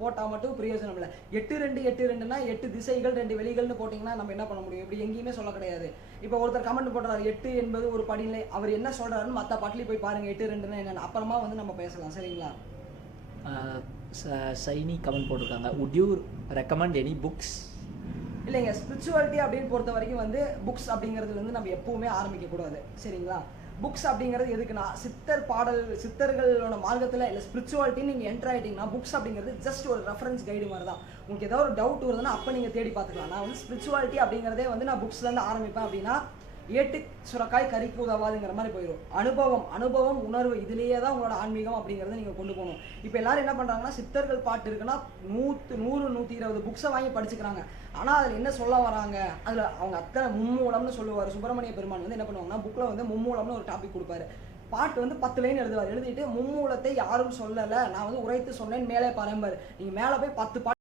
போட்டால் மட்டும் பிரயோஜனம் இல்லை. 8 2 8 2னா 8 திசைகள் 2 வெளிகள்னு போட்டிங்கன்னா நம்ம என்ன பண்ண முடியும்? இப்படி எங்கேயுமே சொல்ல கிடையாது. இப்போ ஒருத்தர் கமெண்ட் போடுறாரு 8 என்பது ஒரு படிநிலை. அவர் என்ன சொல்றாருன்னு மற்ற பாட்டிலையும் போய் பாருங்க 8 2னா என்னன்னு. அப்புறமா வந்து நம்ம பேசலாம். சரிங்களா? சைனி கமெண்ட் போட்டிருக்காங்க. Would you recommend any books? இல்லைங்க, ஸ்பிரிச்சுவாலிட்டி அப்படின்னு பொறுத்த வரைக்கும் வந்து புக்ஸ் அப்படிங்கிறதுல வந்து நம்ம எப்பவுமே ஆரம்பிக்கக்கூடாது. சரிங்களா? புக்ஸ் அப்படிங்கிறது எதுக்குன்னா சித்தர்களோட மார்க்கத்தில் இல்லை ஸ்பிரிச்சுவாலிட்டின்னு நீங்கள் என்டர் ஆகிட்டீங்கன்னா புக்ஸ் அப்படிங்கிறது ஜஸ்ட் ஒரு ரெஃபரன்ஸ் கைடு மாதிரி தான். உங்களுக்கு ஏதாவது ஒரு டவுட் வருதுன்னா அப்போ நீங்கள் தேடி பார்த்துக்கலாம். நான் வந்து ஸ்பிரிச்சுவாலிட்டி அப்படிங்கிறதே வந்து நான் புக்ஸ்லேருந்து ஆரம்பிப்பேன். அப்படின்னா ஏட்டு சுரக்காய் கறிக்கு உதவாதுங்கிற மாதிரி போயிடும். அனுபவம் உணர்வு இதுலேயே தான் உங்களோட ஆன்மீகம் அப்படிங்கிறத நீங்கள் கொண்டு போகணும். இப்போ எல்லாரும் என்ன பண்ணுறாங்கன்னா சித்தர்கள் பாட்டு இருக்குன்னா 100 120 புக்ஸை வாங்கி படிச்சுக்கிறாங்க. ஆனால் அதில் என்ன சொல்ல வராங்க, அதில் அவங்க அத்தனை மும்மூலம்னு சொல்லுவார். சுப்பிரமணிய பெருமான் வந்து என்ன பண்ணுவாங்கன்னா புக்கில் வந்து மும்மூலம்னு ஒரு டாபிக் கொடுப்பாரு. பாட்டு வந்து 10 லைன் எழுதுவார். எழுதிட்டு மும்மூலத்தை யாரும் சொல்லலை, நான் வந்து உரைத்து சொன்னேன் மேலே பாரும்பார். நீங்கள் மேலே போய் 10 பாட்டு